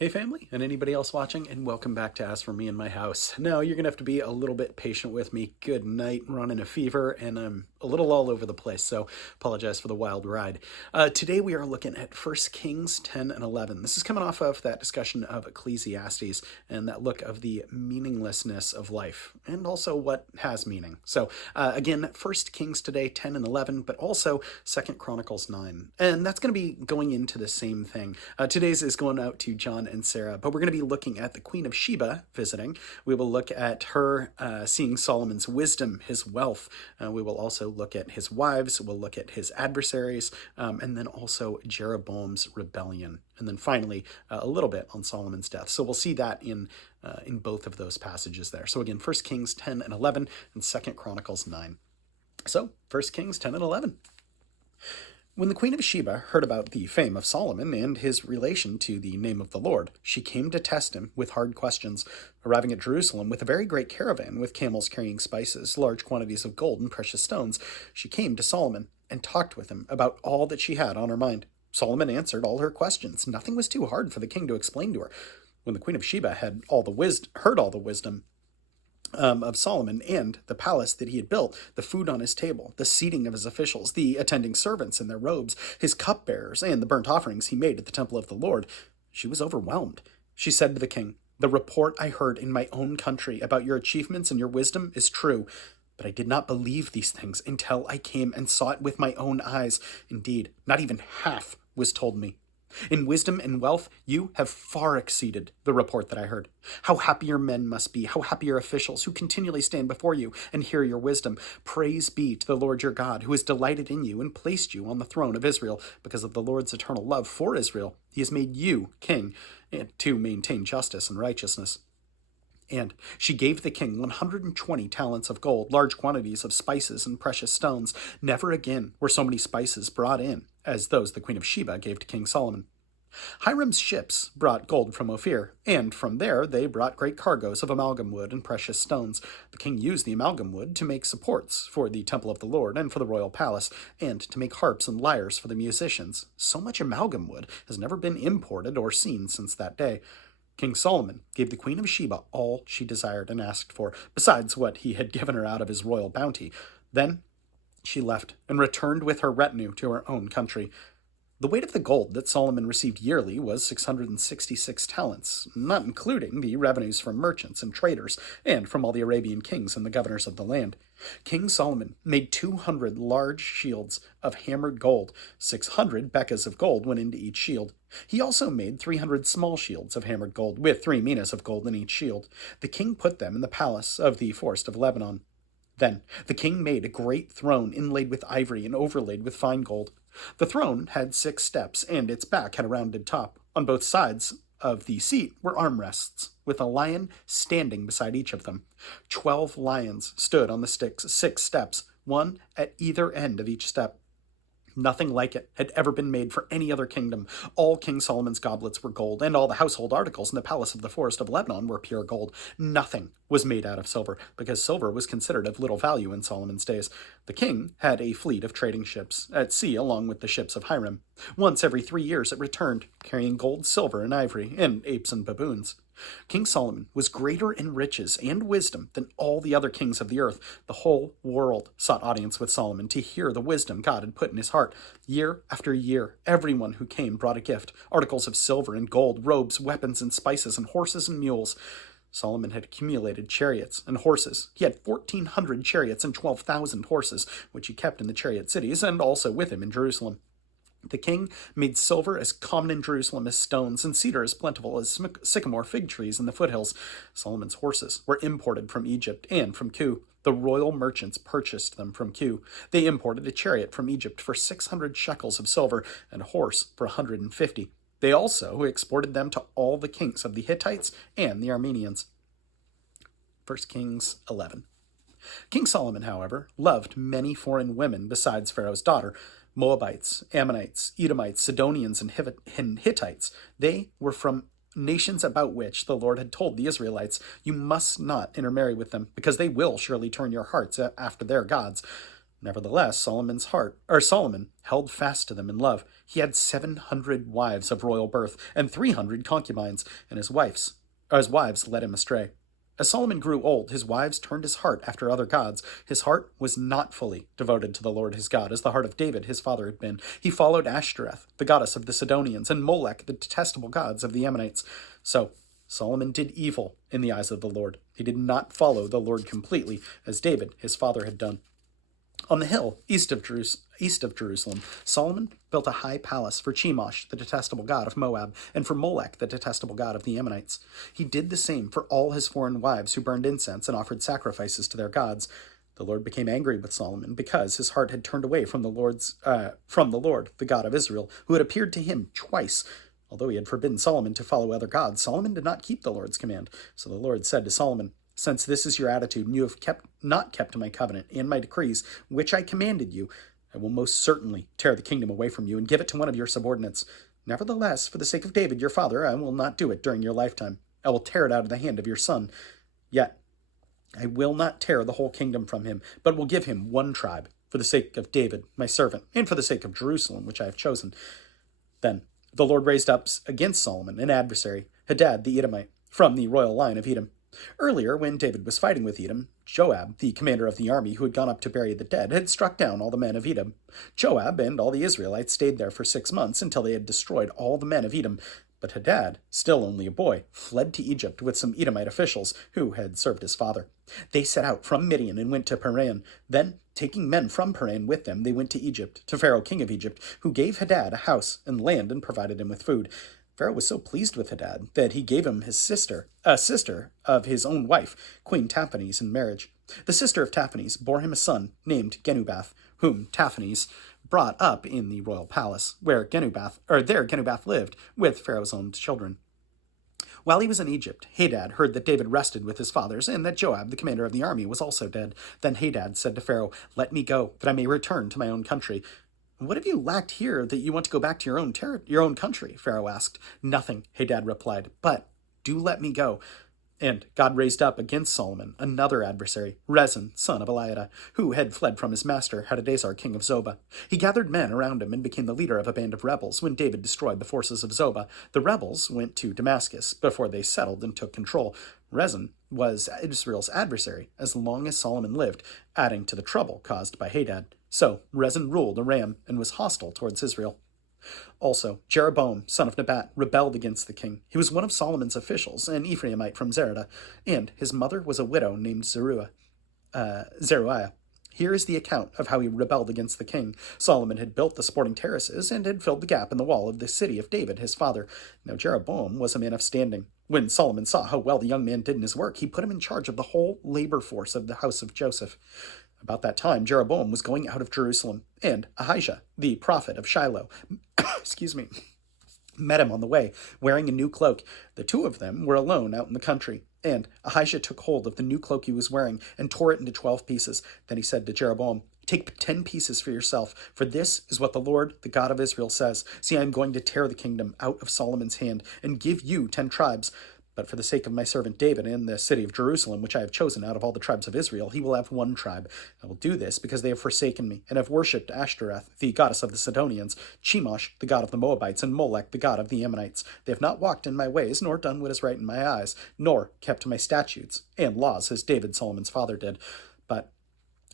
Hey family, and anybody else watching, and welcome back to As For Me in My House. Now, you're going to have to be a little bit patient with me. Good night, I'm running a fever, and I'm a little all over the place, so apologize for the wild ride. Today we are looking at 1 Kings 10 and 11. This is coming off of that discussion of Ecclesiastes and that look of the meaninglessness of life, and also what has meaning. So again, 1 Kings today, 10 and 11, but also 2 Chronicles 9. And that's going to be going into the same thing. Today's is going out to John and Sarah, but we're going to be looking at the Queen of Sheba visiting. We will look at her seeing Solomon's wisdom, his wealth. We will also look at his wives. We'll look at his adversaries, and then also Jeroboam's rebellion. And then finally, a little bit on Solomon's death. So we'll see that in both of those passages there. So again, 1 Kings 10 and 11 and 2 Chronicles 9. So 1 Kings 10 and 11. When the Queen of Sheba heard about the fame of Solomon and his relation to the name of the Lord, she came to test him with hard questions. Arriving at Jerusalem with a very great caravan with camels carrying spices, large quantities of gold, and precious stones, she came to Solomon and talked with him about all that she had on her mind. Solomon answered all her questions. Nothing was too hard for the king to explain to her. When the Queen of Sheba had heard all the wisdom of Solomon and the palace that he had built, the food on his table, the seating of his officials, the attending servants in their robes, his cupbearers, and the burnt offerings he made at the temple of the Lord, she was overwhelmed. She said to the king, "The report I heard in my own country about your achievements and your wisdom is true, but I did not believe these things until I came and saw it with my own eyes. Indeed, not even half was told me. In wisdom and wealth, you have far exceeded the report that I heard. How happy your men must be, how happy your officials who continually stand before you and hear your wisdom. Praise be to the Lord your God, who has delighted in you and placed you on the throne of Israel. Because of the Lord's eternal love for Israel, he has made you king to maintain justice and righteousness." And she gave the king 120 talents of gold, large quantities of spices and precious stones. Never again were so many spices brought in as those the Queen of Sheba gave to King Solomon. Hiram's ships brought gold from Ophir, and from there they brought great cargoes of amalgam wood and precious stones. The king used the amalgam wood to make supports for the temple of the Lord and for the royal palace, and to make harps and lyres for the musicians. So much amalgam wood has never been imported or seen since that day. King Solomon gave the Queen of Sheba all she desired and asked for, besides what he had given her out of his royal bounty. Then she left and returned with her retinue to her own country. The weight of the gold that Solomon received yearly was 666 talents, not including the revenues from merchants and traders, and from all the Arabian kings and the governors of the land. King Solomon made 200 large shields of hammered gold. 600 bekahs of gold went into each shield. He also made 300 small shields of hammered gold, with 3 minas of gold in each shield. The king put them in the palace of the forest of Lebanon. Then the king made a great throne inlaid with ivory and overlaid with fine gold. The throne had 6 steps, and its back had a rounded top. On both sides of the seat were armrests, with a lion standing beside each of them. 12 lions stood on the 6 steps, one at either end of each step. Nothing like it had ever been made for any other kingdom. All King Solomon's goblets were gold, and all the household articles in the palace of the forest of Lebanon were pure gold. Nothing was made out of silver, because silver was considered of little value in Solomon's days. The king had a fleet of trading ships at sea along with the ships of Hiram. Once every 3 years it returned, carrying gold, silver, and ivory, and apes and baboons. King Solomon was greater in riches and wisdom than all the other kings of the earth. The whole world sought audience with Solomon to hear the wisdom God had put in his heart. Year after year, everyone who came brought a gift, articles of silver and gold, robes, weapons, and spices, and horses and mules. Solomon had accumulated chariots and horses. He had 1,400 chariots and 12,000 horses, which he kept in the chariot cities and also with him in Jerusalem. The king made silver as common in Jerusalem as stones, and cedar as plentiful as sycamore fig trees in the foothills. Solomon's horses were imported from Egypt and from Kue. The royal merchants purchased them from Kue. They imported a chariot from Egypt for 600 shekels of silver and a horse for 150. They also exported them to all the kings of the Hittites and the Armenians. 1 Kings 11. King Solomon, however, loved many foreign women besides Pharaoh's daughter. Moabites, Ammonites, Edomites, Sidonians, and Hittites. They were from nations about which the Lord had told the Israelites, "You must not intermarry with them, because they will surely turn your hearts after their gods." Nevertheless, Solomon held fast to them in love. He had 700 wives of royal birth and 300 concubines, and his wives led him astray. As Solomon grew old, his wives turned his heart after other gods. His heart was not fully devoted to the Lord his God, as the heart of David his father had been. He followed Ashtoreth, the goddess of the Sidonians, and Molech, the detestable gods of the Ammonites. So Solomon did evil in the eyes of the Lord. He did not follow the Lord completely, as David his father had done. On the hill east of Jerusalem, Solomon built a high palace for Chemosh, the detestable god of Moab, and for Molech, the detestable god of the Ammonites. He did the same for all his foreign wives who burned incense and offered sacrifices to their gods. The Lord became angry with Solomon because his heart had turned away from the Lord, the God of Israel, who had appeared to him twice. Although he had forbidden Solomon to follow other gods, Solomon did not keep the Lord's command. So the Lord said to Solomon, "Since this is your attitude, and you have not kept my covenant and my decrees, which I commanded you, I will most certainly tear the kingdom away from you and give it to one of your subordinates. Nevertheless, for the sake of David your father, I will not do it during your lifetime. I will tear it out of the hand of your son. Yet I will not tear the whole kingdom from him, but will give him one tribe, for the sake of David my servant, and for the sake of Jerusalem, which I have chosen." Then the Lord raised up against Solomon an adversary, Hadad the Edomite, from the royal line of Edom. Earlier, when David was fighting with Edom, Joab, the commander of the army who had gone up to bury the dead, had struck down all the men of Edom. Joab and all the Israelites stayed there for 6 months until they had destroyed all the men of Edom. But Hadad, still only a boy, fled to Egypt with some Edomite officials who had served his father. They set out from Midian and went to Paran. Then, taking men from Paran with them, they went to Egypt, to Pharaoh king of Egypt, who gave Hadad a house and land and provided him with food. Pharaoh was so pleased with Hadad that he gave him his sister, a sister of his own wife, Queen Taphanes, in marriage. The sister of Taphanes bore him a son named Genubath, whom Taphanes brought up in the royal palace, where Genubath lived with Pharaoh's own children. While he was in Egypt, Hadad heard that David rested with his fathers, and that Joab, the commander of the army, was also dead. Then Hadad said to Pharaoh, "Let me go, that I may return to my own country." "What have you lacked here that you want to go back to your own country?" Pharaoh asked. "Nothing," Hadad replied, "but do let me go." And God raised up against Solomon another adversary, Rezin, son of Eliada, who had fled from his master, Hadadezer, king of Zobah. He gathered men around him and became the leader of a band of rebels. When David destroyed the forces of Zobah, the rebels went to Damascus before they settled and took control. Rezin was Israel's adversary as long as Solomon lived, adding to the trouble caused by Hadad. So Rezin ruled Aram and was hostile towards Israel. Also, Jeroboam, son of Nebat, rebelled against the king. He was one of Solomon's officials, an Ephraimite from Zereda, and his mother was a widow named Zeruiah. Here is the account of how he rebelled against the king. Solomon had built the sporting terraces and had filled the gap in the wall of the city of David, his father. Now Jeroboam was a man of standing. When Solomon saw how well the young man did in his work, he put him in charge of the whole labor force of the house of Joseph. About that time, Jeroboam was going out of Jerusalem, and Ahijah, the prophet of Shiloh, met him on the way, wearing a new cloak. The two of them were alone out in the country, and Ahijah took hold of the new cloak he was wearing and tore it into 12 pieces. Then he said to Jeroboam, "Take 10 pieces for yourself, for this is what the Lord, the God of Israel, says. See, I am going to tear the kingdom out of Solomon's hand and give you 10 tribes. But for the sake of my servant David and the city of Jerusalem, which I have chosen out of all the tribes of Israel, he will have one tribe. I will do this because they have forsaken me, and have worshipped Ashtoreth, the goddess of the Sidonians, Chemosh, the god of the Moabites, and Molech, the god of the Ammonites. They have not walked in my ways, nor done what is right in my eyes, nor kept my statutes and laws, as David, Solomon's father, did. But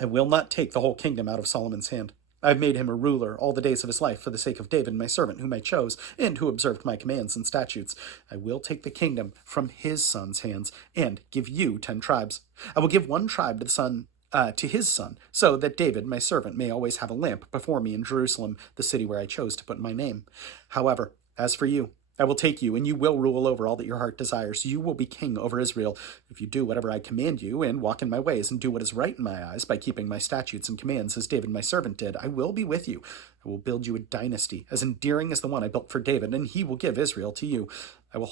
I will not take the whole kingdom out of Solomon's hand. I have made him a ruler all the days of his life for the sake of David, my servant, whom I chose, and who observed my commands and statutes. I will take the kingdom from his son's hands, and give you 10 tribes. I will give one tribe to his son, so that David, my servant, may always have a lamp before me in Jerusalem, the city where I chose to put my name. However, as for you, I will take you, and you will rule over all that your heart desires. You will be king over Israel. If you do whatever I command you, and walk in my ways, and do what is right in my eyes, by keeping my statutes and commands, as David my servant did, I will be with you. I will build you a dynasty, as endearing as the one I built for David, and he will give Israel to you. Will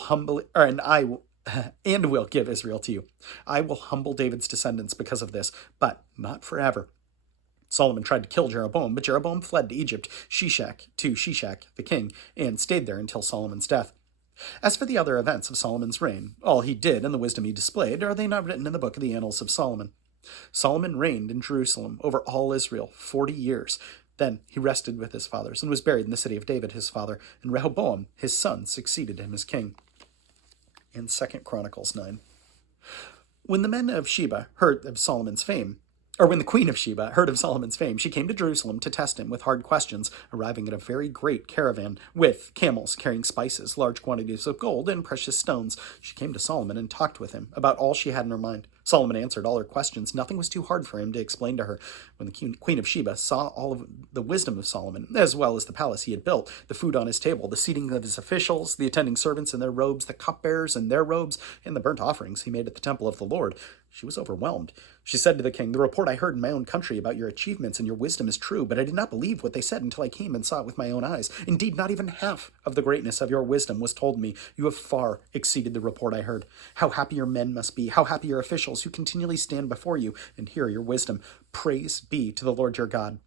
give Israel to you. I will humble David's descendants because of this, but not forever. Solomon tried to kill Jeroboam, but Jeroboam fled to Egypt, Shishak, the king, and stayed there until Solomon's death. As for the other events of Solomon's reign, all he did and the wisdom he displayed, are they not written in the book of the Annals of Solomon? Solomon reigned in Jerusalem over all Israel 40 years. Then he rested with his fathers and was buried in the city of David his father, and Rehoboam his son succeeded him as king. In 2 Chronicles 9. When the men of Sheba heard of Solomon's fame, or when the Queen of Sheba heard of Solomon's fame, she came to Jerusalem to test him with hard questions, arriving at a very great caravan with camels carrying spices, large quantities of gold, and precious stones. She came to Solomon and talked with him about all she had in her mind. Solomon answered all her questions. Nothing was too hard for him to explain to her. When the Queen of Sheba saw all of the wisdom of Solomon, as well as the palace he had built, the food on his table, the seating of his officials, the attending servants in their robes, the cupbearers in their robes, and the burnt offerings he made at the temple of the Lord, she was overwhelmed. She said to the king, "The report I heard in my own country about your achievements and your wisdom is true, but I did not believe what they said until I came and saw it with my own eyes. Indeed, not even half of the greatness of your wisdom was told me. You have far exceeded the report I heard. How happy your men must be, how happy your officials who continually stand before you and hear your wisdom. Praise be to the Lord your God,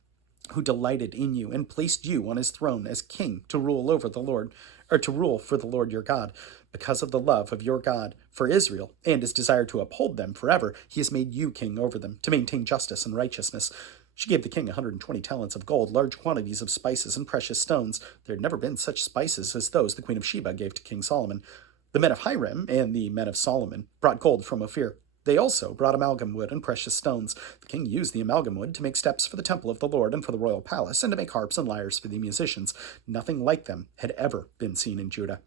who delighted in you and placed you on his throne as king to rule over the Lord, or to rule for the Lord your God. Because of the love of your God for Israel and his desire to uphold them forever, he has made you king over them, to maintain justice and righteousness." She gave the king 120 talents of gold, large quantities of spices and precious stones. There had never been such spices as those the Queen of Sheba gave to King Solomon. The men of Hiram and the men of Solomon brought gold from Ophir. They also brought amalgam wood and precious stones. The king used the amalgam wood to make steps for the temple of the Lord and for the royal palace, and to make harps and lyres for the musicians. Nothing like them had ever been seen in Judah.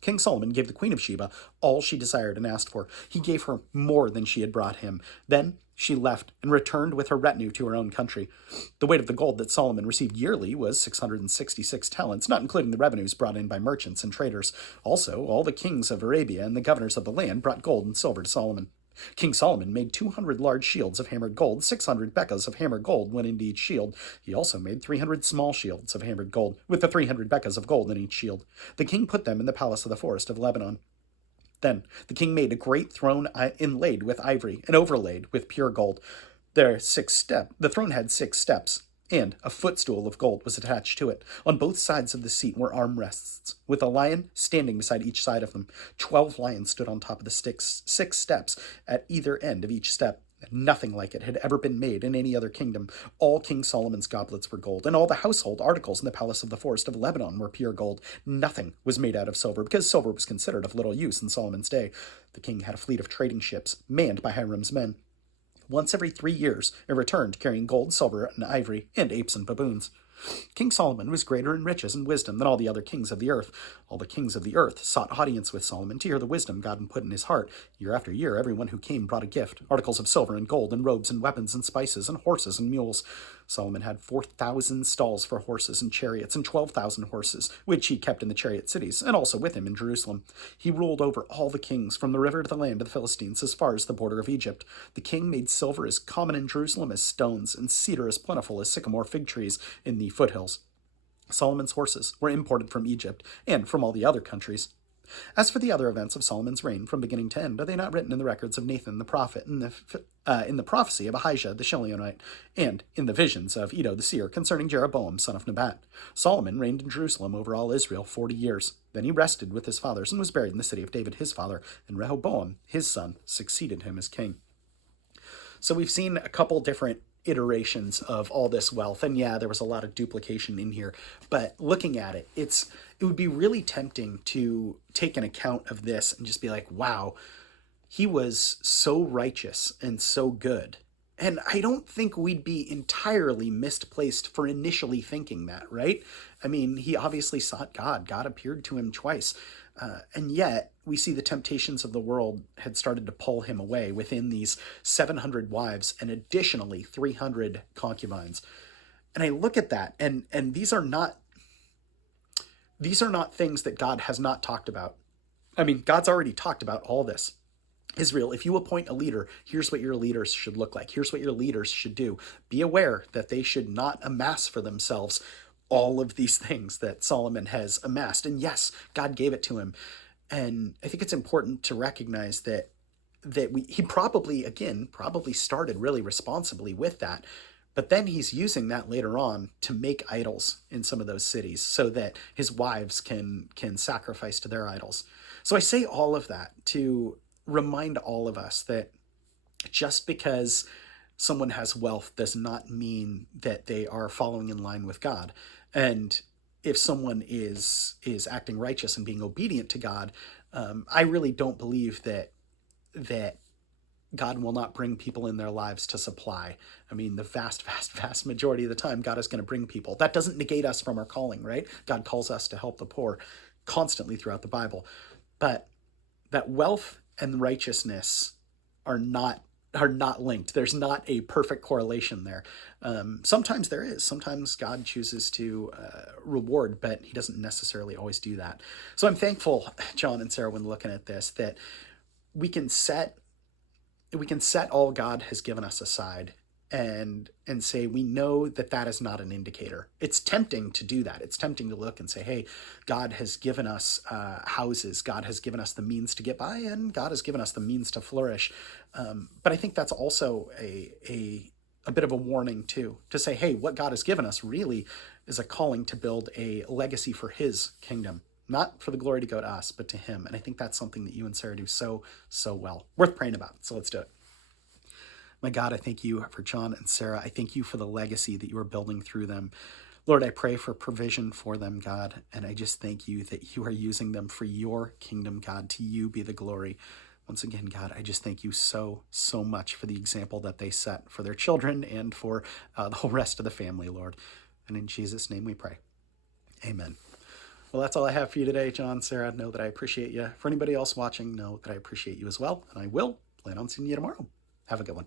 King Solomon gave the Queen of Sheba all she desired and asked for. He gave her more than she had brought him. Then she left and returned with her retinue to her own country. The weight of the gold that Solomon received yearly was 666 talents, not including the revenues brought in by merchants and traders. Also, all the kings of Arabia and the governors of the land brought gold and silver to Solomon. King Solomon made 200 large shields of hammered gold. 600 bekas of hammered gold went into each shield. He also made 300 small shields of hammered gold, with the 300 bekas of gold in each shield. The king put them in the palace of the forest of Lebanon. Then the king made a great throne inlaid with ivory and overlaid with pure gold. The throne had 6 steps, and a footstool of gold was attached to it. On both sides of the seat were armrests, with a lion standing beside each side of them. 12 lions stood on top of the 6 steps at either end of each step. Nothing like it had ever been made in any other kingdom. All King Solomon's goblets were gold, and all the household articles in the palace of the forest of Lebanon were pure gold. Nothing was made out of silver, because silver was considered of little use in Solomon's day. The king had a fleet of trading ships, manned by Hiram's men. Once every 3 years, it returned carrying gold, silver, and ivory, and apes and baboons. King Solomon was greater in riches and wisdom than all the other kings of the earth. All the kings of the earth sought audience with Solomon to hear the wisdom God had put in his heart. Year after year, everyone who came brought a gift, articles of silver and gold, and robes and weapons and spices, and horses and mules. Solomon had 4,000 stalls for horses and chariots, and 12,000 horses, which he kept in the chariot cities, and also with him in Jerusalem. He ruled over all the kings, from the river to the land of the Philistines, as far as the border of Egypt. The king made silver as common in Jerusalem as stones, and cedar as plentiful as sycamore fig trees in the foothills. Solomon's horses were imported from Egypt and from all the other countries. As for the other events of Solomon's reign from beginning to end, are they not written in the records of Nathan the prophet, in the prophecy of Ahijah the Shilonite, and in the visions of Iddo the seer concerning Jeroboam son of Nebat? Solomon reigned in Jerusalem over all Israel 40 years. Then he rested with his fathers and was buried in the city of David his father, and Rehoboam his son succeeded him as king. So we've seen a couple different iterations of all this wealth, and yeah, there was a lot of duplication in here, but looking at it, it would be really tempting to take an account of this and just be like, wow, he was so righteous and so good. And I don't think we'd be entirely misplaced for initially thinking that, right? I mean, he obviously sought God. God appeared to him twice. And yet, we see the temptations of the world had started to pull him away within these 700 wives and additionally 300 concubines. And I look at that, and these are not things that God has not talked about. I mean, God's already talked about all this. Israel, if you appoint a leader, here's what your leaders should look like. Here's what your leaders should do. Be aware that they should not amass for themselves all of these things that Solomon has amassed. And yes, God gave it to him. And I think it's important to recognize that he probably started really responsibly with that. But then he's using that later on to make idols in some of those cities so that his wives can sacrifice to their idols. So I say all of that to remind all of us that Just because someone has wealth does not mean that they are following in line with God. And if someone is acting righteous and being obedient to God, I really don't believe that God will not bring people in their lives to supply. I mean, the vast, vast, vast majority of the time, God is going to bring people. That doesn't negate us from our calling, right? God calls us to help the poor constantly throughout the Bible. But that wealth and righteousness are not linked. There's not a perfect correlation there. Sometimes there is. Sometimes God chooses to reward, but he doesn't necessarily always do that. So I'm thankful, John and Sarah, when looking at this, that we can set all God has given us aside and say we know that that is not an indicator. It's tempting to do that. It's tempting to look and say, hey, God has given us houses, God has given us the means to get by, and God has given us the means to flourish. But I think that's also a bit of a warning too, to say, hey, what God has given us really is a calling to build a legacy for his kingdom, not for the glory to go to us, but to him. And I think that's something that you and Sarah do so well. Worth praying about. So let's do it. My God, I thank you for John and Sarah. I thank you for the legacy that you are building through them. Lord, I pray for provision for them, God, and I just thank you that you are using them for your kingdom, God. To you be the glory. Once again, God, I just thank you so much for the example that they set for their children and for the whole rest of the family, Lord. And in Jesus' name we pray. Amen. Well, that's all I have for you today, John, Sarah. Know that I appreciate you. For anybody else watching, know that I appreciate you as well, and I will plan on seeing you tomorrow. Have a good one.